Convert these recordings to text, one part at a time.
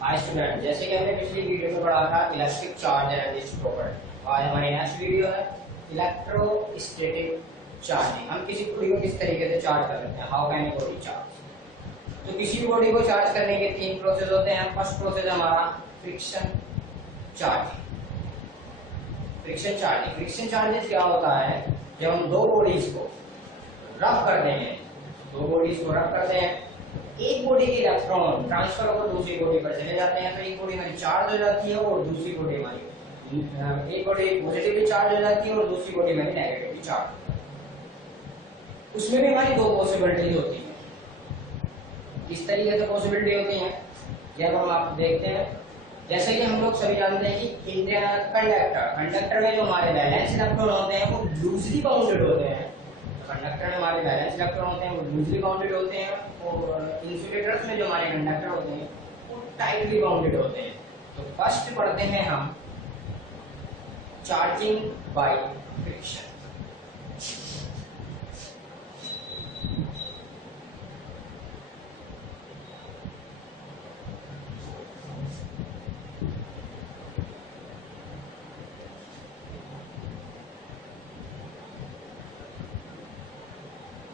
Hi student, जैसे कि हमने पिछली वीडियो में पढ़ा था electric charge and it's property, आज हमारी नेक्स्ट वीडियो है इलेक्ट्रोस्टैटिक चार्जिंग। हम किसी बॉडी को किस तरीके से चार्ज कर सकते हैं, हाउ कैन बॉडी चार्ज। तो किसी भी बॉडी को चार्ज करने के तीन प्रोसेस होते हैं। फर्स्ट प्रोसेस है हमारा फ्रिक्शन चार्जिंग। फ्रिक्शन चार्जिंग क्या होता है, जब हम दो बॉडीज को रब करते हैं, एक बॉडी के इलेक्ट्रॉन ट्रांसफर होकर दूसरी बॉडी पर चले जाते हैं, तो एक बॉडी हमारी चार्ज हो जाती है और दूसरी बॉडी हमारी एक बॉडी पॉजिटिवली चार्ज हो जाती है और दूसरी बॉडी हमारी नेगेटिवली चार्ज। उसमें भी हमारी दो पॉसिबिलिटीज होती है। किस तरीके से पॉसिबिलिटी होती है, जब हम आप देखते हैं, जैसे कि हम लोग सभी जानते हैं कि कंडक्टर में जो हमारे बैलेंस इलेक्ट्रॉन होते हैं वो लूजली बाउंडेड होते हैं। कंडक्टर में हमारे बैलेंस इलेक्ट्रॉन होते हैं वो लूजली बाउंडेड होते हैं, और इंसुलेटर्स में जो हमारे कंडक्टर होते हैं वो टाइटली बाउंडेड होते हैं। तो फर्स्ट पढ़ते हैं हम charging by friction.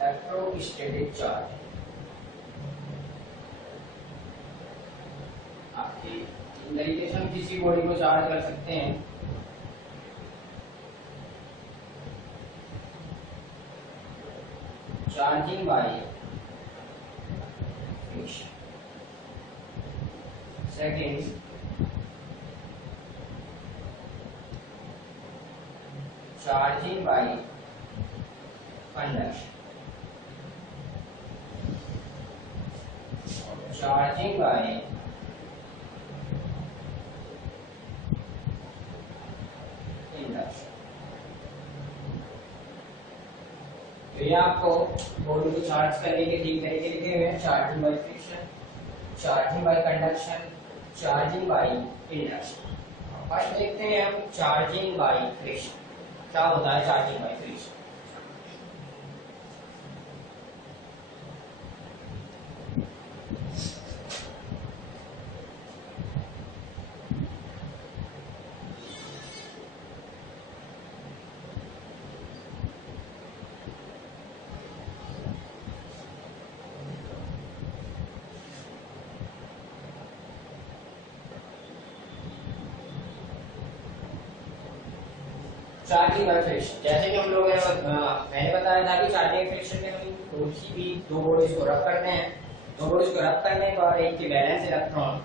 Electrostatic charge आपकी तरीके से हम किसी बॉडी को चार्ज कर सकते हैं। Charging by friction. Second, charging by conduction. Charging by induction. तो ये आपको बॉडी को चार्ज करने के तीन तरीके लिखे हुए हैं, charging by friction, charging by conduction, charging by induction. First देखते हैं हम चार्जिंग बाय फ्रिक्शन। क्या होता है charging by friction? Charging by friction, जैसे कि हम लोग मैंने बताया था कि चार्जिंग फ्रिक्शन में हम दो बॉडीज को रब करते हैं। दो बॉडीज को रब करने के बाद एक के बैलेंस इलेक्ट्रॉन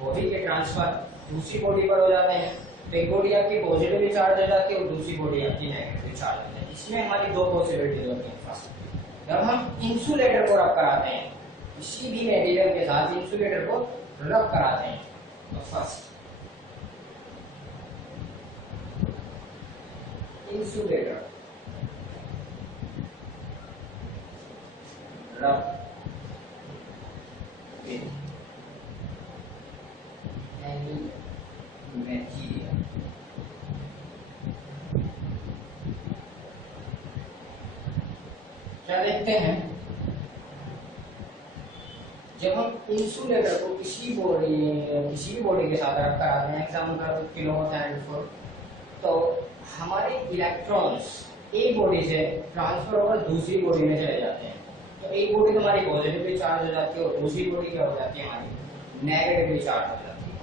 बॉडी के ट्रांसफर दूसरी बॉडी पर हो जाते हैं। तो एक बॉडी आपकी पॉजिटिवली चार्ज हो जाती है और दूसरी बॉडी आपकी नेगेटिवली चार्ज हो जाती है। इसमें हमारी दो पॉसिबिलिटीज होती हैं। फर्स्ट, जब हम इंसुलेटर को रब कराते हैं, किसी भी मटेरियल के साथ इंसुलेटर को रब कराते हैं, तो first insulator rub with any material। क्या देखते हैं, जब हम इंसुलेटर को किसी भी बॉडी के साथ रब कराते हैं, एग्जाम्पल क्लॉथ एंड फुट, तो हमारे इलेक्ट्रॉन्स एक बॉडी से ट्रांसफर होकर दूसरी बॉडी में चले जाते हैं। तो एक बॉडी तो हमारी पॉजिटिवली चार्ज हो जाती है और दूसरी बॉडी क्या हो जाती है, हमारी नेगेटिवली चार्ज हो जाती है।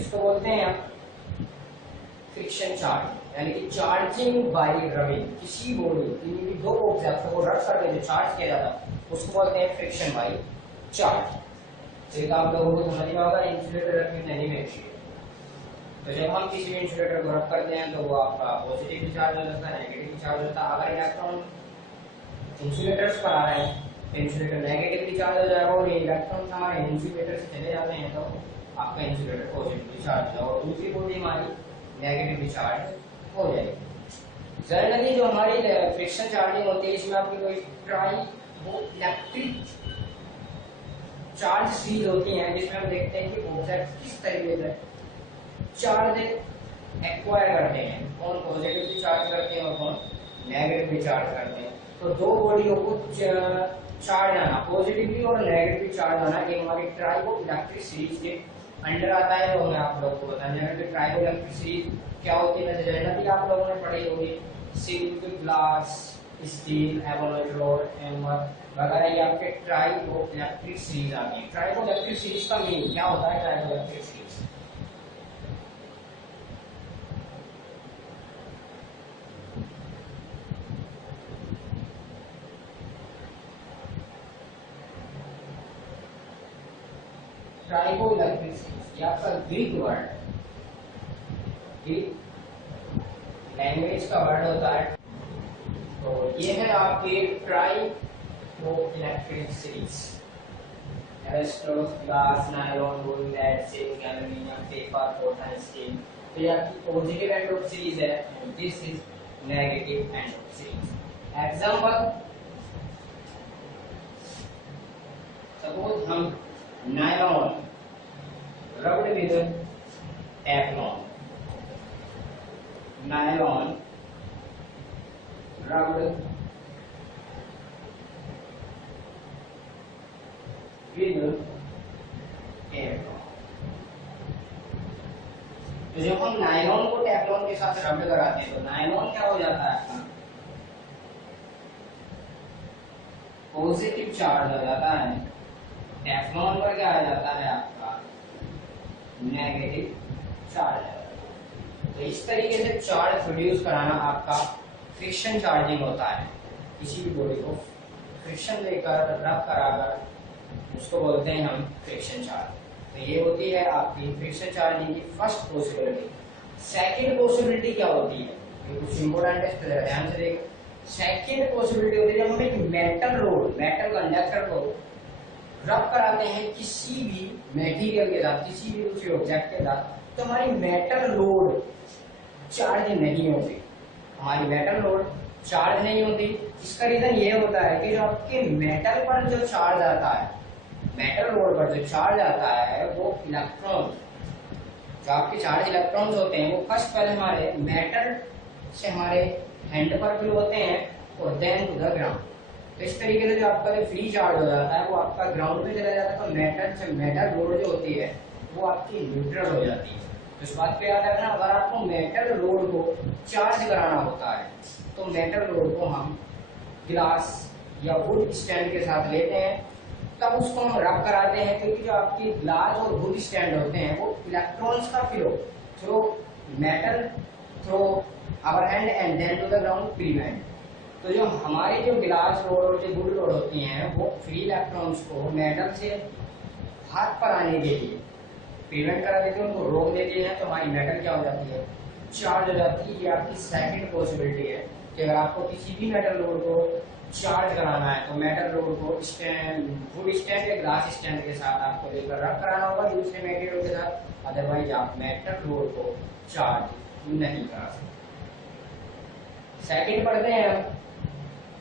इसको बोलते हैं हम फ्रिक्शन चार्ज, यानी कि चार्जिंग बाय रबिंग। किसी बॉडी दो ऑब्जेक्ट को रब करके जो चार्ज किया जाता है उसको बोलते हैं फ्रिक्शन बाय चार्ज। तो आप लोगों को समझ में होगा इंसुलेटर रखने नहीं में। तो जब हम किसी भी इंसुलेटर को रब करते हैं तो वो आपका पॉजिटिवली चार्ज हो जाता है, नेगेटिवली चार्ज होता है। अगर इलेक्ट्रॉन इंसुलेटर्स पर आ रहे हैं तो इंसुलेटर नेगेटिवली चार्ज हो जाएगा, और इलेक्ट्रॉन हमारे इंसुलेटर से चले जाते हैं तो आपका इंसुलेटर पॉजिटिवली चार्ज हो जाएगा और दूसरी बॉडी हमारी नेगेटिवली चार्ज हो जाएगी। जनरली जो हमारी फ्रिक्शन चार्जिंग होती है, इसमें आपकी कोई वो इलेक्ट्रिक चार्ज सील होती हैं, जिसमें हम देखते हैं कि ऑब्जेक्ट किस तरीके से चार्ज एक्वायर करते हैं, कौन पॉजिटिवली चार्ज करते हैं और कौन नेगेटिवली चार्ज करते हैं। तो दो बॉडियों को चार्ज आना, पॉजिटिवली और नेगेटिवली चार्ज आना, ये हमारी ट्राइबो इलेक्ट्रिक सीरीज के अंडर आता है। और मैं आप लोगों को बताने लगा कि ट्राइबो इलेक्ट्रिक सीरीज क्या होती है, जनरली आप लोगों ने पढ़ी होगी, सिल्क, ग्लास, स्टील, एवोलेट रोड, एम्बर वगैरह, ये आपके ट्राइबो इलेक्ट्रिक सीरीज आती है। ट्राइबो इलेक्ट्रिक सीरीज का मीन क्या होता है? Triboelectric series triboelectric series ये आपका ग्रीक वर्ड, ग्रीक लैंग्वेज का वर्ड होता है। तो ये है आपकी triboelectric series, asbestos, glass, nylon, wood, lead, zinc, aluminium, paper, cotton, steel. तो ये आपकी पॉजिटिव एंड ऑफ सीरीज है and this is negative and of series. Example, suppose हम nylon rubbed with teflon, nylon rubbed with teflon। तो जब हम nylon को Teflon के साथ रब्ड कराते हैं तो नायलॉन क्या हो जाता है? आपका पॉजिटिव चार्ज हो जाता है, टेफ्लॉन पर क्या आ जाता है? आपका नेगेटिव चार्ज है। तो इस तरीके से चार्ज प्रोड्यूस कराना आपका फ्रिक्शन चार्जिंग होता है। किसी भी बॉडी को फ्रिक्शन देकर रब कराकर उसको बोलते हैं हम फ्रिक्शन चार्ज। तो ये होती है आपकी फ्रिक्शन चार्जिंग की फर्स्ट पॉसिबिलिटी। सेकंड पॉसिबिलिटी क्या होती है? ये कुछ इंपोर्टेंट है, ध्यान से देखो। सेकंड पॉसिबिलिटी होती है जब हम एक मेटल रोड, मेटल कंडक्टर को रब कराते हैं किसी भी मटेरियल के साथ, किसी भी दूसरे ऑब्जेक्ट के साथ, तो हमारी मेटल लोड चार्ज नहीं होती। हमारी मेटल लोड चार्ज नहीं होती। इसका रीजन ये होता है कि जो आपके मेटल पर जो चार्ज आता है, मेटल लोड पर जो चार्ज आता है वो इलेक्ट्रॉन, जो आपके चार्ज इलेक्ट्रॉन्स होते हैं वो फर्स्ट पहले हमारे मेटल से हमारे हैंड पर फ्लो होते हैं और देन टू द ग्राउंड। तो इस तरीके से जो आपका जो फ्री चार्ज हो जाता है वो आपका ग्राउंड पे चला जाता है। तो मेटल से मेटल लोड जो होती है वो आपकी न्यूट्रल हो जाती है। तो इस बात पे याद रखना, अगर आपको मेटल लोड को चार्ज कराना होता है तो मेटल लोड को हम ग्लास या वुड स्टैंड के साथ लेते हैं, तब उसको हम रब कराते हैं, क्योंकि जो आपकी ग्लास और वुड स्टैंड होते हैं वो इलेक्ट्रॉन्स का flow through metal through our hand and then to the ground prevent. तो जो हमारे जो ग्लास रोड और जो वुड रोड होती हैं वो फ्री इलेक्ट्रॉन्स को मेटल से हाथ पर आने के लिए प्रिवेंट करा देती है, उनको रोक देती है। तो हमारी मेटल क्या हो जाती है? चार्ज हो जाती है। ये आपकी सेकंड पॉसिबिलिटी है कि अगर आपको किसी भी मेटल रोड को चार्ज कराना है तो मेटल रोड को स्टैंड, वुड स्टैंड या ग्लास स्टैंड के साथ आपको लेकर रब कराना होगा दूसरे मेटेरियल के साथ, अदरवाइज आप मेटल रोड को चार्ज नहीं करा सकते। सेकंड पढ़ते हैं हम,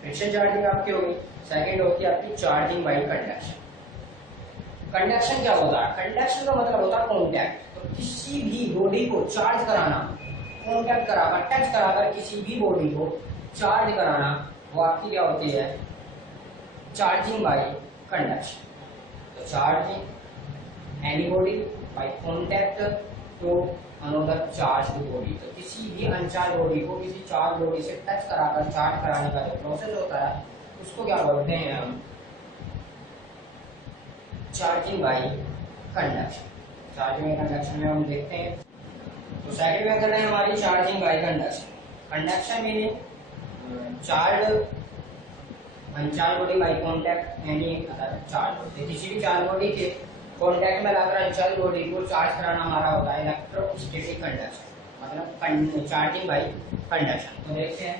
फ्रिक्शन चार्जिंग आपकी होगी। सेकंड होती है आपकी चार्जिंग बाय कंडक्शन। कंडक्शन क्या होता है? कंडक्शन का मतलब होता है कॉन्टैक्ट। तो किसी भी बॉडी को चार्ज कराना, कॉन्टैक्ट कराकर, टच कराकर किसी भी बॉडी को चार्ज कराना, वो आपकी क्या होती है? Charging by conduction. तो charging any body by contact to another charge body. तो किसी भी अनचार्ज बॉडी को किसी चार्ज बॉडी से टच कराकर चार्ज कराने का जो प्रोसेस होता है उसको क्या बोलते हैं हम? Charging by conduction. Charging by conduction में हम देखते हैं, तो सेकंड मेथड है हमारी charging by conduction. Conduction meaning charge uncharged body by contact any other charge body. किसी भी चार्ज बॉडी के कॉन्टैक्ट में लाकर अनचार्ज बॉडी को चार्ज कराना हमारा होता है इलेक्ट्रोस्टैटिक कंडक्शन, मतलब चार्जिंग बाय कंडक्शन। तो देखते हैं,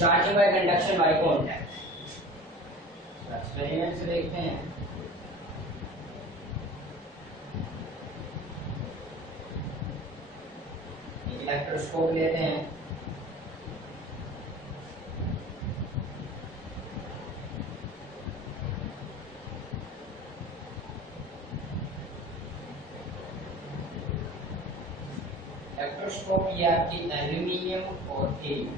charging by conduction by contact. Experiment से देखते हैं। इलेक्ट्रोस्कोप लेते हैं। इलेक्ट्रोस्कोप ये आपकी एल्यूमिनियम और टिन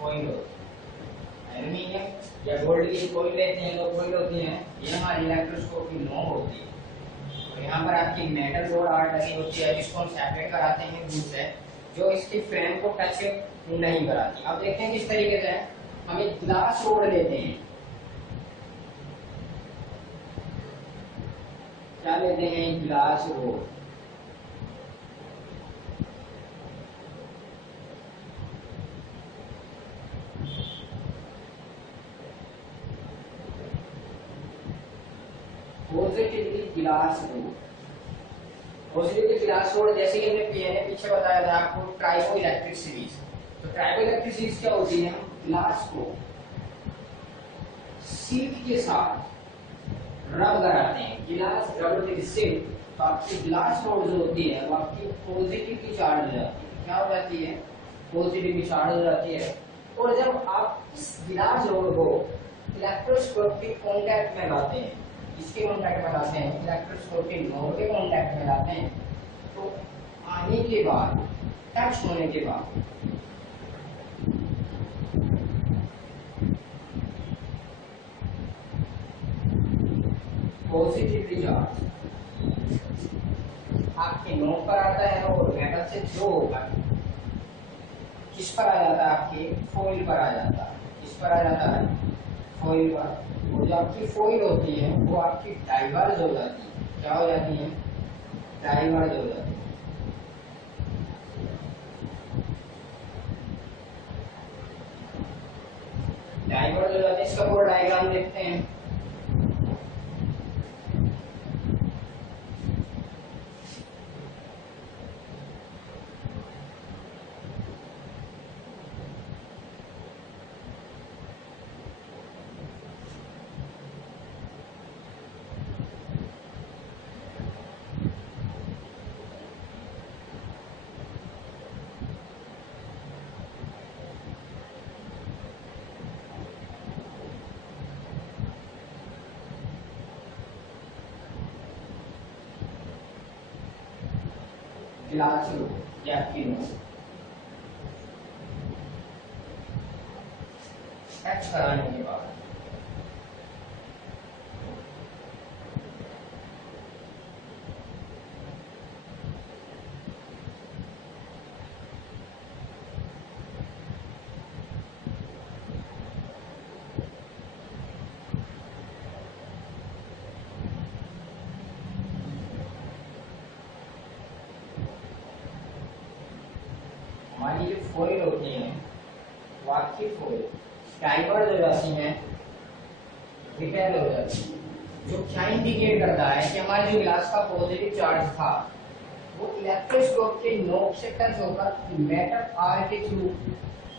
फॉइल होती है। एल्यूमिनियम या गोल्ड की फॉइल लेते हैं तो फॉइल होती है, ये हमारी इलेक्ट्रोस्कोप की नोक होती है। और यहाँ पर आपकी मेटल रोड आर्ट लगी होती है जिसको हम सेपरेट कराते हैं गुड से, जो इसकी फ्रेम को टच नहीं कराती। अब देखते हैं किस तरीके से हम एक ग्लास रोड लेते हैं। क्या लेते हैं? Glass rod. Positively glass rod, positively glass rod जैसे कि हमने पीछे बताया था आपको ट्राइबो इलेक्ट्रिक सीरीज। तो ट्राइबो इलेक्ट्रिक सीरीज क्या होती है? हम ग्लास को सिल्क के साथ रब कराते हैं, गिलास रबर विद सिल्क। तो आपकी ग्लास रोड जो होती है वो आपकी पॉजिटिवली चार्ज हो जाती है। क्या हो जाती है? पॉजिटिवली चार्ज हो जाती है। और जब आप इस गिलास रोड को इलेक्ट्रोस्कोप के कांटेक्ट में लाते हैं, इसके कांटेक्ट में लाते हैं, इलेक्ट्रोस्कोप के नोड के कांटेक्ट में लाते हैं, तो आने के बाद, टच होने के बाद पॉजिटिवली चार्ज आपके नोड पर आता है और मेटल से थ्रो होकर किस पर आ जाता है? आपके फॉइल पर आ जाता है। किस पर आ जाता है? फॉइल पर। और जो आपकी फॉइल होती है वो आपकी डाइवर्ज हो जाती है। क्या हो जाती है? डाइवर्ज हो जाती है। डाइवर्ज हो जाती है। इसका पूरा डायग्राम देखते हैं। ग्लास रोड या किनो टच कराने के बाद हमारी जो फॉइल होती है वो आपकी फॉइल डाइवर्ज हो जाती है, रिपेल हो जाती है। जो क्या इंडिकेट करता है कि हमारे जो ग्लास का पॉजिटिव चार्ज था वो इलेक्ट्रोस्कोप के नोक से टच होकर मेटल आर के थ्रू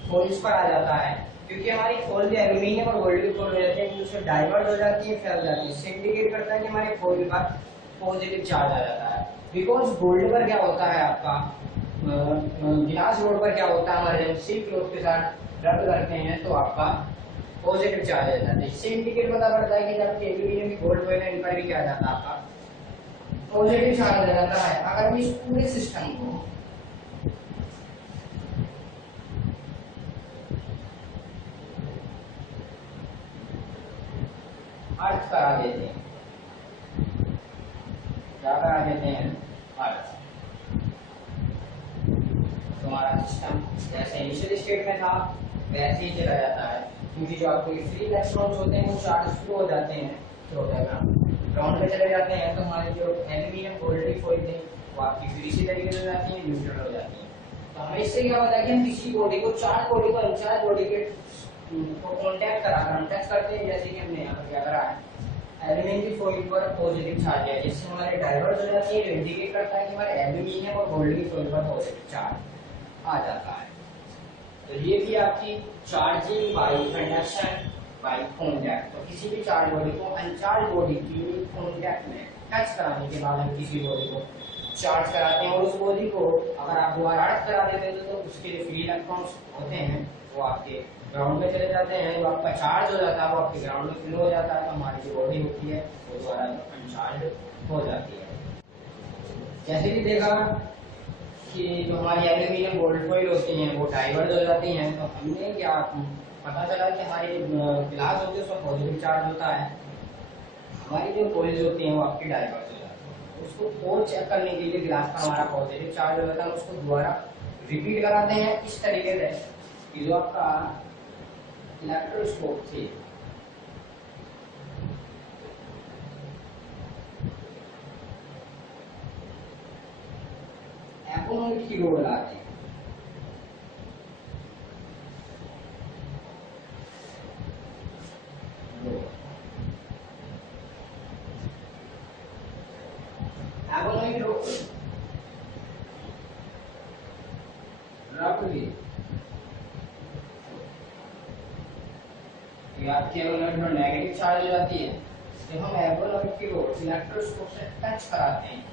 फॉइल्स पर आ जाता है। क्योंकि हमारी फॉइल भी एल्यूमिनियम और गोल्ड की फॉइल हो जाती है, उससे डाइवर्ज हो जाती है, फैल जाती है। इससे इंडिकेट करता है कि हमारे फॉइल पर पॉजिटिव चार्ज आ जाता है। बिकॉज गोल्ड पर क्या होता है आपका, ग्लास रोड पर क्या होता है, हमारे जब सिल्क रोड के साथ रब करते हैं तो आपका पॉजिटिव चार्ज आ जाता है। इससे इंडिकेट पता पड़ता है कि जब एल्यूमिनियम की गोल्ड फॉइल है इन पर भी क्या आ जाता है आपका पॉजिटिव चार्ज आ जाता है। अगर हम इस पूरे सिस्टम को अर्थ करा देते हैं, क्या करा देते हैं? अर्थ। हमारा सिस्टम जैसे इनिशियल स्टेट में था वैसे ही चला जाता है। क्योंकि जो आपको फ्री इलेक्ट्रॉन्स होते हैं वो चार्ज फ्लो हो जाते हैं, ग्राउंड पे चले जाते हैं, तो हमारे जो एल्यूमिनियम गोल्ड की फॉइल थी वो आपकी फिर इसी तरीके से हो जाती है, न्यूट्रल हो जाती है। तो हमें इससे क्या पता है कि हम किसी बॉडी को चार्ज बॉडी को अनचार्ज बॉडी के कॉन्टैक्ट कराकर हम टच करते हैं, जैसे कि हमने यहाँ पर क्या करा है, एल्यूमिनियम की फॉइल पर पॉजिटिव चार्ज है जिससे हमारे डाइवर्ज हो जाती है, जो इंडिकेट करता है कि हमारे एल्यूमिनियम और गोल्ड की फॉइल पर पॉजिटिव चार्ज आ जाता है। तो ये थी आपकी charging by conduction by contact. तो किसी भी चार्ज बॉडी को अनचार्ज बॉडी की कॉन्टैक्ट में टच कराने के बाद हम किसी बॉडी को चार्ज कराते हैं, और उस बॉडी को अगर आप दोबारा अर्थ करा देते हैं तो उसके जो फ्री इलेक्ट्रॉन्स होते हैं वो आपके ग्राउंड में चले जाते हैं, जो आपका चार्ज हो जाता है वो आपके ग्राउंड में फ्लो हो जाता है, तो हमारी जो बॉडी होती है वो दोबारा अनचार्ज हो जाती है। जैसे कि देखा कि जो हमारी एल्यूमिनियम गोल्ड फॉइल होती हैं वो डाइवर्ज हो जाती हैं, तो हमने क्या पता चला कि हमारी गिलास होती है उसका पॉजिटिव चार्ज होता है, हमारी जो कॉइल्स होती हैं वो आपकी डाइवर्ज हो जाती है। उसको और चेक करने के लिए गिलास का हमारा पॉजिटिव चार्ज हो जाता है, हम उसको दोबारा रिपीट कराते हैं इस तरीके से कि जो आपका इलेक्ट्रोस्कोप थी एपोनोइड की रोल आती है। एपोनोइड रोल रफली आपकी एपोनोइड में नेगेटिव चार्ज हो जाती है, जब हम एपोनोइड की रोल इलेक्ट्रोस्कोप से टच कराते हैं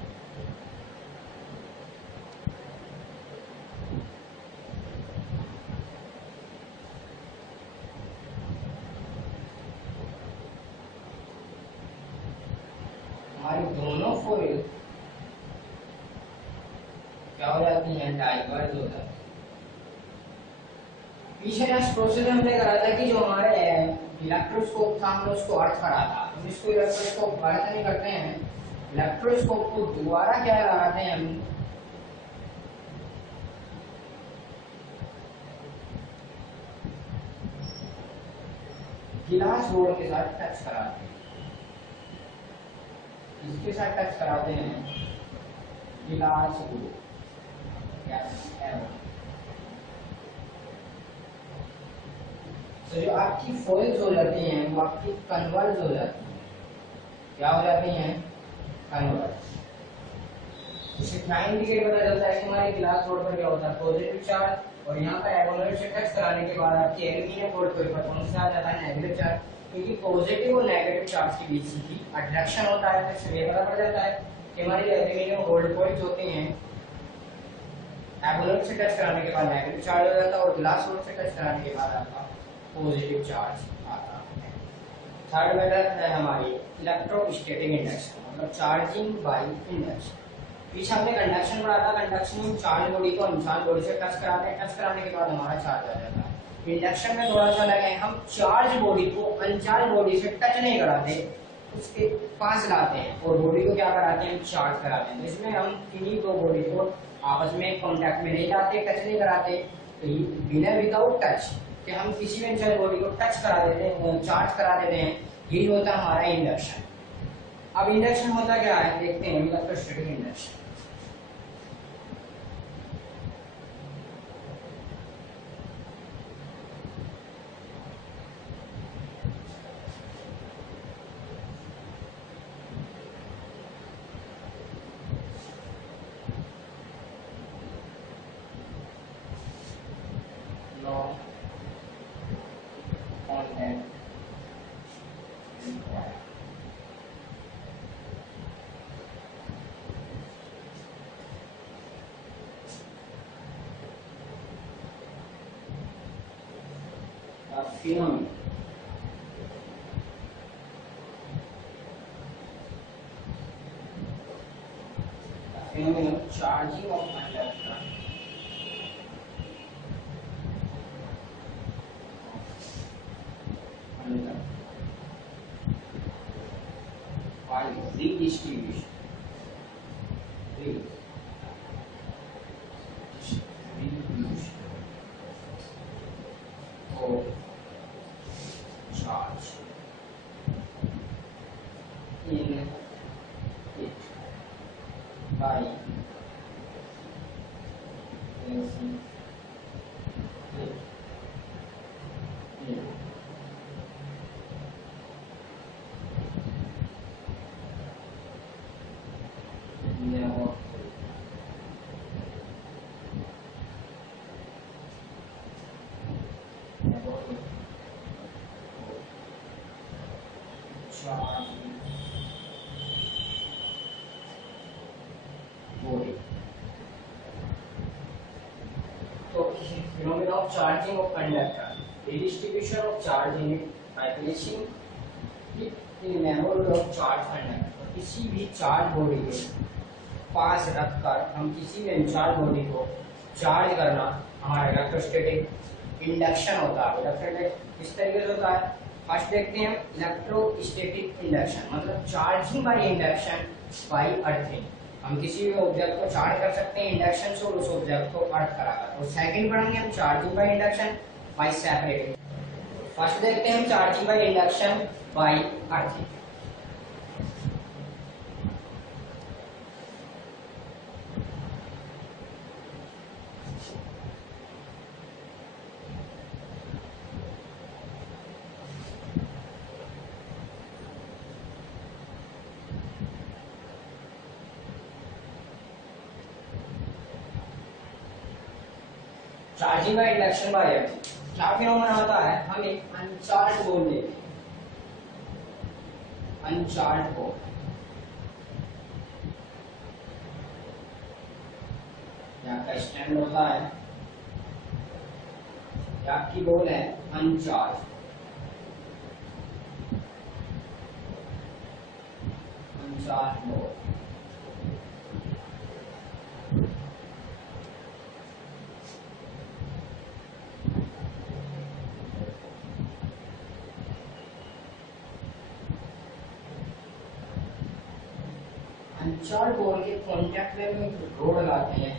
हमारी दोनों फॉइल क्या हो जाती हैं, डाइवर्ज हो जाती है। पीछे नेक्स्ट प्रोसेस हमने करा था कि जो हमारे इलेक्ट्रोस्कोप था हमने उसको अर्थ करा था, हम इसको इलेक्ट्रोस्कोप अर्थ नहीं करते हैं, इलेक्ट्रोस्कोप को दोबारा क्या लगाते हैं हम गिलास बोर्ड के साथ टच कराते हैं, इसके साथ टच कराते हैं गिलास बोर्ड। तो जो आपकी फॉइल्स हो जाती हैं वो आपकी कन्वर्ज हो जाती हैं, क्या हो जाती हैं, कन्वर्ज। इससे क्या इंडिकेट पता चलता है कि हमारे गिलास बोर्ड पर क्या होता है, पॉजिटिव चार्ज, और यहाँ पर एपोनोइड से टच कराने के बाद आपकी एल्यूमिनियम बोर्ड पर कौन सा आ जाता है, नेगेटिव चार्ज, क्योंकि पॉजिटिव और नेगेटिव चार्ज के बीच की अट्रैक्शन होता है। तो इससे ये पता पड़ जाता है कि हमारी एल्यूमिनियम गोल्ड फॉइल्स होती हैं एपोनोइड से टच कराने के बाद नेगेटिव चार्ज हो जाता है, और ग्लास बोर्ड से टच कराने के बाद आपका पॉजिटिव चार्ज आता है। थर्ड मेथड है हमारी इलेक्ट्रोस्टैटिक इंडक्शन, मतलब चार्जिंग बाय इंडक्शन। पीछे हमने कंडक्शन पढ़ा था, कंडक्शन में चार्ज बॉडी को अनचार्ज बॉडी से टच कराते हैं, टच कराने के बाद हमारा चार्ज आ जाता है। इंडक्शन में थोड़ा सा लगे, हम चार्ज बॉडी को अनचार्ज बॉडी से टच नहीं कराते, उसके पास लाते हैं और बॉडी को क्या कराते हैं, चार्ज कराते हैं। इसमें हम किन्हीं दो बॉडी को आपस में कॉन्टैक्ट में नहीं लाते, टच नहीं कराते, तो बिना विदाउट टच कि हम किसी भी अनचार्ज बॉडी को टच करा देते हैं, चार्ज करा देते हैं, यही होता है हमारा इंडक्शन। अब इंडक्शन होता क्या है, देखते हैं electrostatic induction. Phenomenon. Phenomenon of charging of electron. By redistribution. Of charge in it by placing it in laboratory. Charge phenomena of charging of conductor, the distribution of charge in it by placing it in memory of charge conductor। तो किसी भी charge body के पास रखकर हम किसी भी uncharge body को charge करना हमारा इलेक्ट्रोस्टैटिक इंडक्शन होता है। इलेक्ट्रोस्टैटिक किस तरीके से होता है? फर्स्ट देखते हैं इलेक्ट्रोस्टैटिक इंडक्शन, मतलब charging by induction by earthing. हम किसी भी ऑब्जेक्ट को चार्ज कर सकते हैं इंडक्शन से और उस ऑब्जेक्ट को अर्थ कराकर। और सेकंड पढ़ेंगे हम charging by induction by separating. First देखते हैं हम charging by induction by earthing. Charging by induction by earthing क्या फिनोमेना होता है? हम एक अनचार्ज बॉल लेते हैं, अनचार्ज बॉल, आपका स्टैंड होता है, आपकी बॉल है अनचार्ज, अनचार्ज बॉल। अनचार्ज बॉल के कॉन्टैक्ट में हम रोड लगाते हैं,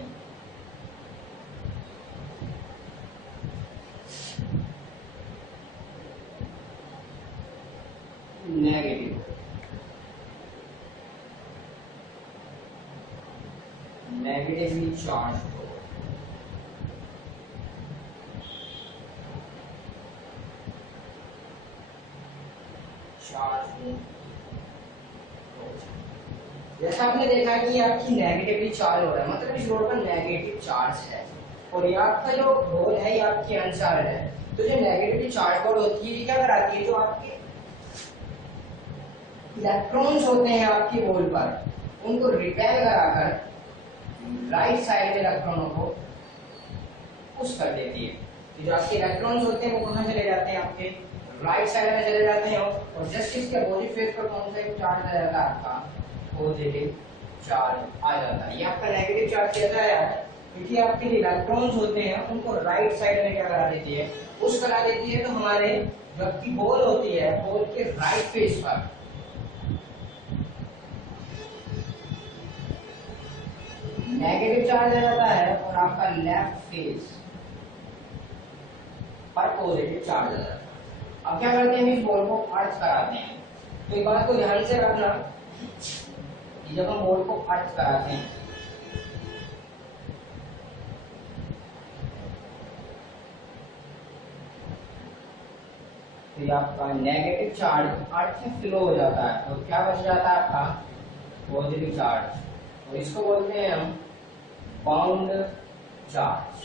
नेगेटिव, नेगेटिवली चार्ज जैसा आपने देखा कि आपकी नेगेटिवली चार्ज हो रहा है, मतलब इस रोड पर नेगेटिव चार्ज है और ये आपका जो बॉल है ये आपकी अनचार्ज है। तो जो नेगेटिवली चार्ज बॉल होती है ये क्या कराती है? जो आपके इलेक्ट्रॉन्स होते हैं आपकी बॉल पर, उनको रिपेल कराकर राइट साइड में इलेक्ट्रॉनों को पुश कर देती है। तो जो आपके इलेक्ट्रॉन्स होते हैं वो कहाँ चले जाते हैं? आपके राइट साइड में चले जाते हैं और जस्ट इसके अपोजिट फेस पर कौन सा चार्ज आ जाता है? आपका पॉजिटिव चार्ज आ जाता है। ये आपका नेगेटिव चार्ज कैसा है? क्योंकि आपके इलेक्ट्रॉन्स होते हैं उनको राइट साइड में क्या करा देती है? पुश करा देती है। तो हमारे जो आपकी बॉल होती है, बॉल के राइट फेस पर नेगेटिव चार्ज आ जाता है और आपका लेफ्ट फेस पर पॉजिटिव चार्ज आ जाता है। अब क्या करते हैं? इस बॉल को अर्थ कराते हैं। तो एक बात को ध्यान से रखना कि जब हम बॉल को अर्थ कराते हैं तो ये आपका नेगेटिव चार्ज अर्थ में फ्लो हो जाता है और क्या बच जाता है? आपका पॉजिटिव चार्ज। और इसको बोलते हैं हम बाउंड चार्ज।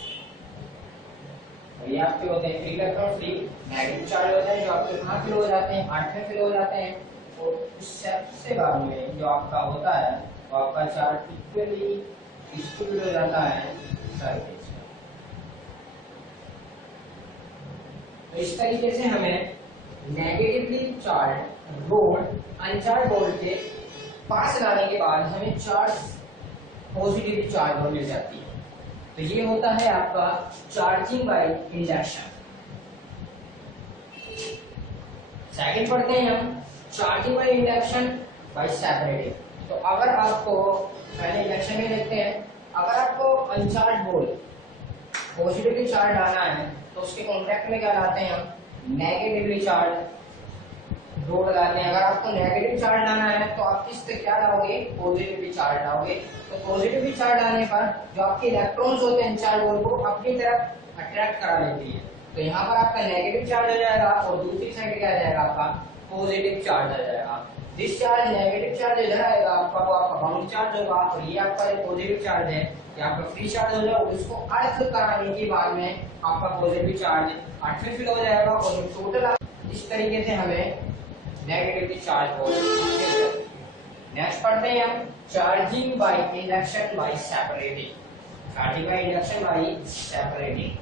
और ये आपके होते हैं free electron, free negative charge होते हैं जो आपके कहाँ फ्लो हो जाते हैं? अर्थ में फ्लो हो जाते हैं। और उस सबसे बाद में जो आपका होता है वो आपका चार्ज इक्वली डिस्ट्रीब्यूट हो जाता है सरफेस पर। तो इस तरीके से हमें नेगेटिवली चार्ज रोड अनचार्ज बॉल के पास लाने के बाद हमें चार्ज पॉजिटिवली चार्ज मिल जाती है। तो ये होता है आपका चार्जिंग बाय इंडक्शन। सेकंड पढ़ते हैं हम charging by induction by separating. तो अगर आपको पहले इंडक्शन में देखते हैं, अगर आपको अनचार्ज बॉल पॉजिटिवली चार्ज डालना है तो उसके कॉन्टैक्ट में क्या लाते हैं? हम नेगेटिवली चार्ज रोड लगाते हैं। अगर आपको नेगेटिव चार्ज लाना है तो आप किस पे क्या लाओगे? पॉजिटिवली चार्ज लाओगे। तो पॉजिटिवली चार्ज लाने पर जो आपके इलेक्ट्रॉन्स होते हैं अनचार्ज बॉल को अपनी तरफ अट्रैक्ट करा लेती है। तो यहाँ पर आपका नेगेटिव चार्ज आ जाएगा और दूसरी साइड क्या आ जाएगा? आपका पॉजिटिव चार्ज आ जाएगा। डिस्चार्ज नेगेटिव चार्ज इधर आएगा आपका, वो आपका बाउंड चार्ज होगा और ये आपका जो पॉजिटिव चार्ज है ये आपका फ्री चार्ज हो जाएगा। उसको अर्थ कराने के बाद में आपका पॉजिटिव चार्ज अर्थ में फिल हो जाएगा और टोटल इस तरीके से हमें नेगेटिव चार्ज हो। नेक्स्ट पढ़ते हैं हम charging by induction by separating. Charging by induction by separating.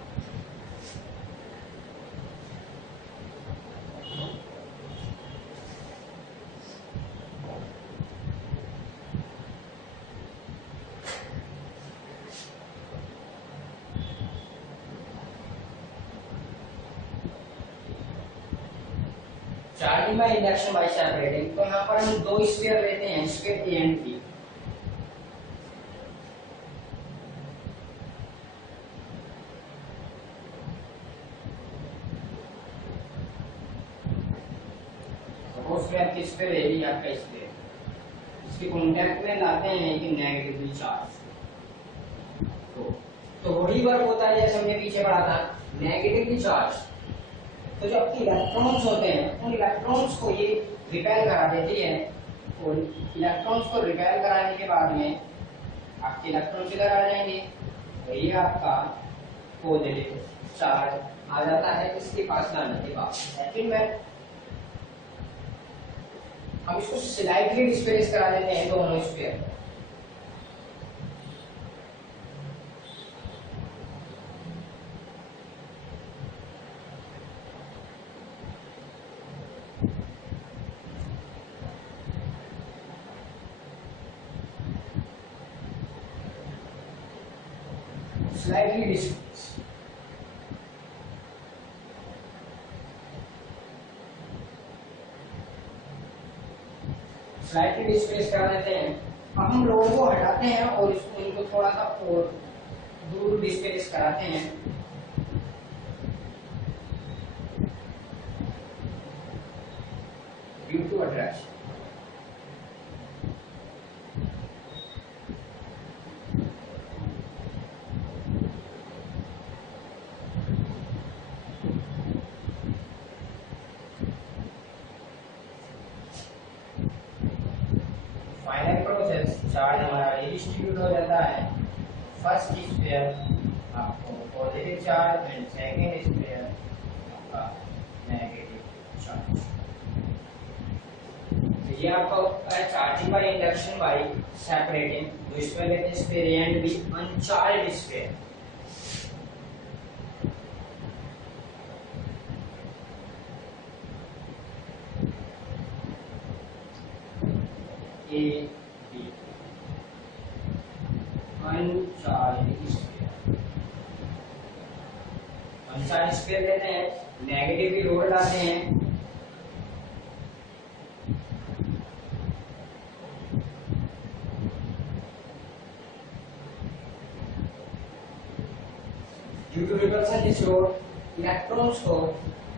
Charging by induction by separating, तो यहाँ पर हम दो स्फीयर लेते हैं, स्फीयर ए एंड बी। उसमें आपकी स्फीयर ए बी आपका स्फीयर, इसके कॉन्टैक्ट में लाते हैं एक नेगेटिवली चार्ज। तो वही वर्क होता है जैसे हमने पीछे पढ़ा था, नेगेटिवली चार्ज। तो जो आपके इलेक्ट्रॉन्स होते हैं उन इलेक्ट्रॉन्स को ये रिपेल करा देती है, और इलेक्ट्रॉन्स को रिपेल कराने के बाद में आपके इलेक्ट्रॉन्स इधर आ जाएंगे, और ये आपका पॉजिटिव चार्ज आ जाता है इसके पास लाने के बाद। सेकंड में हम इसको स्लाइटली डिस्प्लेस करा देते हैं दोनों sphere. Slightly displace, slightly displace करा देते हैं। अब हम लोगों को हटाते हैं और इसको इनको थोड़ा सा और दूर डिस्प्लेस कराते हैं। Due to attraction, final process charge हमारा डिस्ट्रीब्यूट हो जाता है। फर्स्ट स्फीयर आपको positive charge and second sphere आपका नेगेटिव चार्ज। तो ये आपका होता है charging by induction by separating, जो स्फीयर लेते हैं sphere A and B uncharged sphere. A B uncharged sphere, uncharged sphere लेते हैं, नेगेटिवली लोड डालते हैं, due to repulsion this load electrons को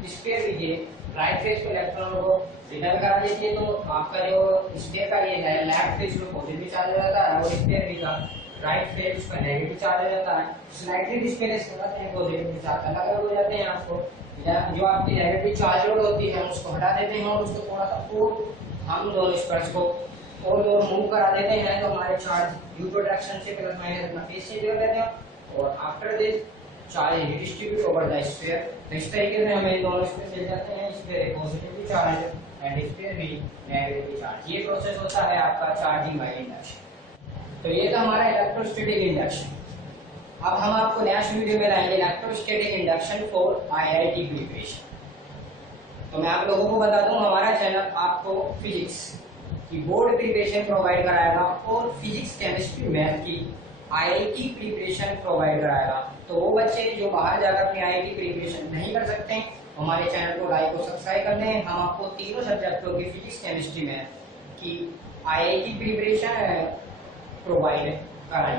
स्फीयर लीजिए, राइट फेज पे इलेक्ट्रॉन को रिपेल करा देती है, तो आपका जो स्फीयर का ये है लेफ्ट फेज में पॉजिटिव चार्ज हो जाता है और स्फीयर बी का राइट फेज उसका नेगेटिव चार्ज हो जाता है। स्लाइटली डिस्प्लेस कराते हैं, पॉजिटिव चार्ज अलग अलग हो जाते हैं। आपको जो आपकी नेगेटिव चार्ज लोड होती है हम उसको हटा देते हैं और उसको थोड़ा सा और हम दोनों स्पर्श को और मूव करा देते हैं, तो हमारे चार्ज ड्यू टू अट्रैक्शन से प्लस माइनस अपना फेज चेंज कर लेते हैं, और after this charge distribute over the sphere. इस तरीके से हमें दोनों स्फीयर मिल जाते हैं, sphere positively charge and sphere भी नेगेटिवली चार्ज। ये प्रोसेस होता है आपका चार्जिंग बाय इंडक्शन। तो ये था हमारा इलेक्ट्रोस्टैटिक इंडक्शन। अब हम आपको नेक्स्ट वीडियो में लाएंगे electrostatic induction for IIT preparation. तो मैं आप लोगों को बता दूं, हमारा चैनल आपको फिजिक्स की बोर्ड प्रिपरेशन प्रोवाइड कराएगा और फिजिक्स केमिस्ट्री मैथ की आईआईटी प्रिपरेशन प्रोवाइड कराएगा। तो वो बच्चे जो बाहर जाकर अपनी आईआईटी प्रिपरेशन नहीं कर सकते, हमारे चैनल को लाइक और सब्सक्राइब कर लें। हम आपको तीनों सब्जेक्टों की फिजिक्स केमिस्ट्री मैथ की आईआईटी प्रिपरेशन प्रोवाइड कराएंगे।